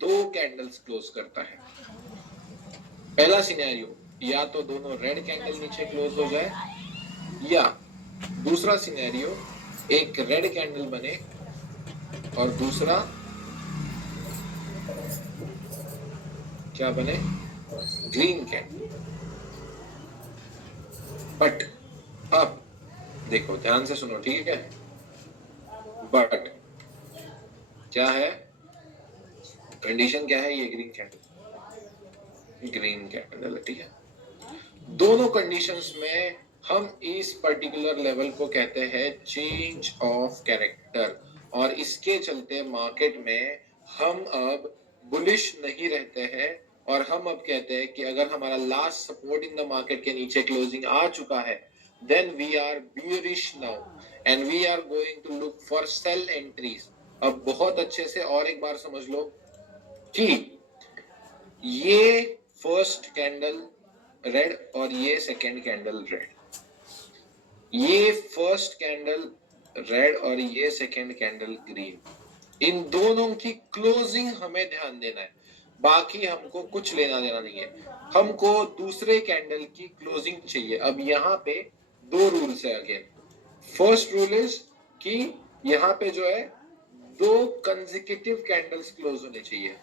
दो candles close करता है। पहला सिनेरियो, या तो दोनों रेड कैंडल नीचे क्लोज हो जाए, या दूसरा सिनेरियो एक रेड कैंडल बने और दूसरा क्या बने, ग्रीन कैंडल। बट अब देखो ध्यान से सुनो, ठीक है। बट क्या है कंडीशन, क्या है, ये ग्रीन कैंडल है, ठीक है। दोनों कंडीशंस में हम इस पर्टिकुलर लेवल को कहते हैं चेंज ऑफ कैरेक्टर, और इसके चलते मार्केट में हम अब बुलिश नहीं रहते हैं, और हम अब कहते हैं कि अगर हमारा last support in the market के नीचे क्लोजिंग आ चुका है, then we are bearish now and we are going to look for sell entries. अब बहुत अच्छे से और एक बार समझ लो कि ये फर्स्ट कैंडल रेड और ये सेकेंड कैंडल रेड, ये फर्स्ट कैंडल रेड और ये सेकेंड कैंडल ग्रीन, इन दोनों की क्लोजिंग हमें ध्यान देना है, बाकी हमको कुछ लेना देना नहीं है। हमको दूसरे कैंडल की क्लोजिंग चाहिए। अब यहाँ पे दो रूल्स है अगेन। फर्स्ट रूल इज कि यहाँ पे जो है दो कंसेक्यूटिव कैंडल्स क्लोज होने चाहिए,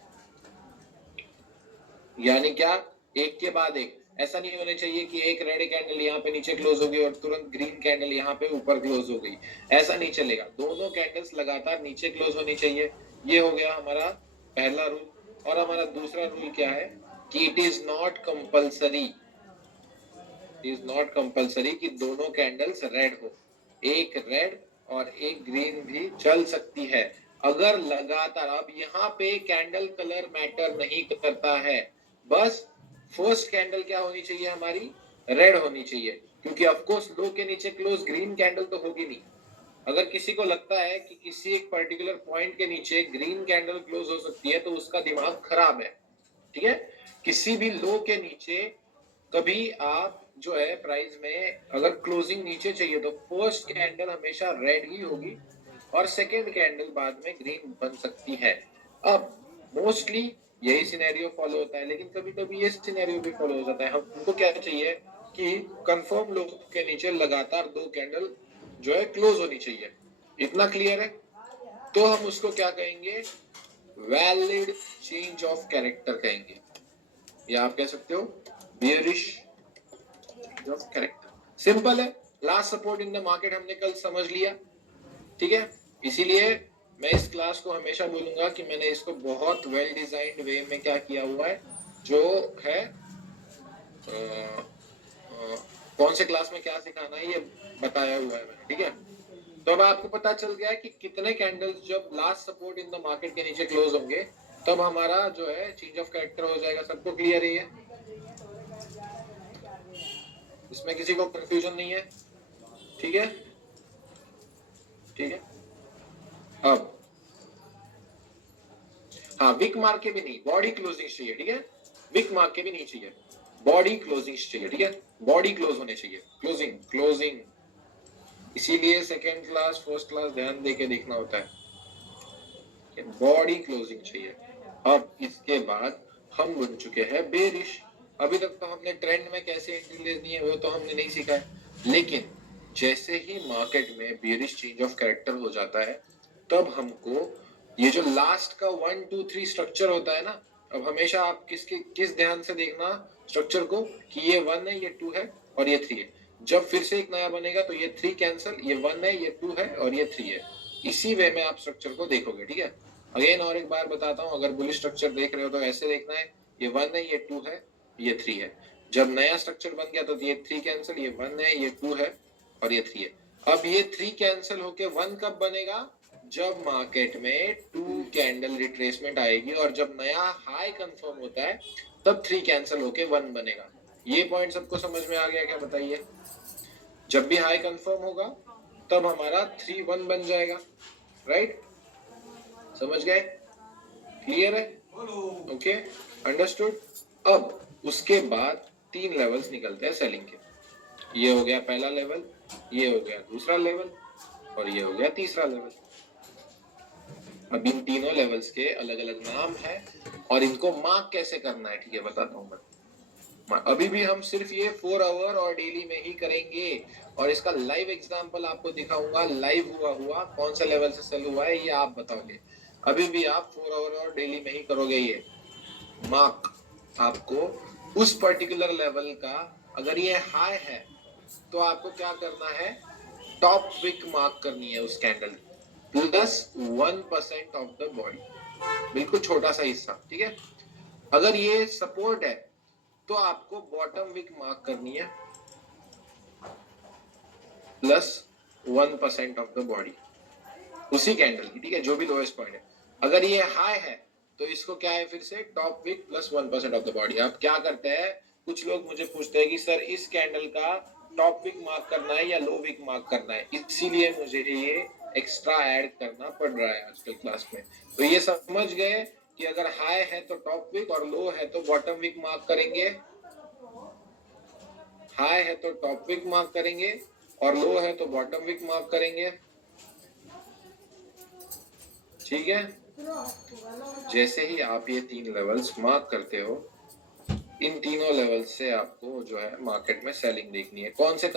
यानी क्या, एक के बाद एक। ऐसा नहीं होने चाहिए कि एक रेड कैंडल यहाँ पे नीचे क्लोज हो गई और तुरंत ग्रीन कैंडल यहाँ पे ऊपर क्लोज हो गई, ऐसा नहीं चलेगा। दोनों कैंडल्स लगातार नीचे क्लोज होनी चाहिए। ये हो गया हमारा पहला रूल। और हमारा दूसरा रूल क्या है कि इट इज नॉट कंपल्सरी कि दोनों कैंडल्स रेड हो, एक रेड और एक ग्रीन भी चल सकती है अगर लगातार। अब यहाँ पे कैंडल कलर मैटर नहीं करता है, बस फर्स्ट कैंडल क्या होनी चाहिए हमारी, रेड होनी चाहिए, क्योंकि ऑफकोर्स लो के नीचे क्लोज ग्रीन कैंडल तो होगी नहीं। अगर किसी को लगता है कि किसी एक पर्टिकुलर पॉइंट के नीचे ग्रीन कैंडल क्लोज हो सकती है तो उसका दिमाग खराब है, ठीक है। किसी भी लो के नीचे कभी आप जो है प्राइस में अगर क्लोजिंग नीचे चाहिए तो फर्स्ट कैंडल हमेशा रेड ही होगी और सेकेंड कैंडल बाद में ग्रीन बन सकती है। अब मोस्टली यही सिनेरियो फॉलो होता है, लेकिन कभी कभी ये सिनेरियो भी फॉलो हो जाता है। हमको क्या चाहिए कि कंफर्म लो के नीचे लगातार दो कैंडल जो है क्लोज होनी चाहिए। इतना क्लियर है? तो हम उसको क्या कहेंगे, वैलिड चेंज ऑफ कैरेक्टर कहेंगे, या आप कह सकते हो बियरिश ऑफ कैरेक्टर। सिंपल है। Last support in the market हमने कल समझ लिया, ठीक है। इसीलिए मैं इस क्लास को हमेशा बोलूंगा कि मैंने इसको बहुत वेल डिजाइंड वे में क्या किया हुआ है, जो है कौन से क्लास में क्या सिखाना है ये बताया हुआ है मैंने, ठीक है। तो अब आपको पता चल गया है कि कितने कैंडल्स जब last support in the market के नीचे क्लोज होंगे तब हमारा जो है चेंज ऑफ कैरेक्टर हो जाएगा। सबको क्लियर है ये? इसमें किसी को कंफ्यूजन नहीं है? ठीक है, ठीक है। अब हाँ, विक मार्क के भी नहीं, बॉडी क्लोजिंग चाहिए, ठीक है। विक मार्क के भी नहीं चाहिए, बॉडी क्लोजिंग चाहिए, ठीक है। बॉडी क्लोज होने चाहिए, क्लोजिंग। इसीलिए सेकेंड क्लास फर्स्ट क्लास ध्यान देके देखना होता है, बॉडी क्लोजिंग चाहिए। अब इसके बाद हम बन चुके हैं बेरिश। अभी तक तो हमने ट्रेंड में कैसे एंट्री लेनी है वो तो हमने नहीं सीखा है, लेकिन जैसे ही मार्केट में बेरिश चेंज ऑफ कैरेक्टर हो जाता है तब हमको ये जो लास्ट का 1 2 3 स्ट्रक्चर होता है ना, अब हमेशा आप किस ध्यान से देखना स्ट्रक्चर को कि ये 1 है, ये 2 है और ये 3 है। जब फिर से एक नया बनेगा तो ये 3 कैंसिल, ये 1 है, ये 2 है और ये 3 है। इसी वे में आप स्ट्रक्चर को देखोगे, ठीक है। अगेन और एक बार बताता हूँ, अगर बुलिश स्ट्रक्चर देख रहे हो तो ऐसे देखना है, ये 1 है, ये 2 है, ये 3 है। जब नया स्ट्रक्चर बन गया तो ये 3 कैंसिल, ये 1 है, ये 2 है और ये 3 है। अब ये 3 कैंसिल होके 1 कब बनेगा, जब मार्केट में 2 कैंडल रिट्रेसमेंट आएगी और जब नया हाई कंफर्म होता है तब 3 कैंसिल होके 1 बनेगा। ये पॉइंट सबको समझ में आ गया क्या, बताइए? जब भी हाई कंफर्म होगा तब हमारा 3 1 बन जाएगा, राइट? समझ गए? क्लियर है? Okay, understood. अब उसके बाद 3 लेवल्स निकलते हैं सेलिंग के। ये हो गया पहला लेवल, ये हो गया दूसरा लेवल और ये हो गया तीसरा लेवल। अब इन तीनों लेवल्स के अलग अलग नाम है और इनको मार्क कैसे करना है, ठीक है, बताता हूँ मैं। अभी भी हम सिर्फ ये 4 आवर और डेली में ही करेंगे और इसका लाइव एग्जांपल आपको दिखाऊंगा, लाइव हुआ कौन सा लेवल से सेल हुआ है ये आप बताओगे। अभी भी आप 4 आवर और डेली में ही करोगे ये मार्क। आपको उस पर्टिकुलर लेवल का अगर ये हाई है तो आपको क्या करना है, टॉप विक मार्क करनी है उस candle plus 1% of the body, बिल्कुल छोटा सा हिस्सा, ठीक है। अगर ये सपोर्ट है तो आपको बॉटम विक मार्क करनी है प्लस 1% ऑफ द बॉडी उसी कैंडल की, ठीक है, जो भी लोएस्ट पॉइंट है। अगर ये हाई है तो इसको क्या है, फिर से top wick plus 1% of the body. आप क्या करते हैं, कुछ लोग मुझे पूछते हैं कि सर इस कैंडल का टॉप विक मार्क करना है या लो विक मार्क करना है, इसीलिए मुझे ये एक्स्ट्रा ऐड करना पड़ रहा है आजकल क्लास में। तो ये समझ गए कि अगर हाई है तो टॉप विक और लो है तो बॉटम विक मार्क करेंगे, हाई है तो टॉप विक मार्क करेंगे और लो है तो बॉटम विक मार्क करेंगे, ठीक है। जैसे ही आप ये 3 लेवल्स मार्क करते हो, इन तीनों लेवल से आपको जो है मार्केट में सेलिंग देखनी है। कौन से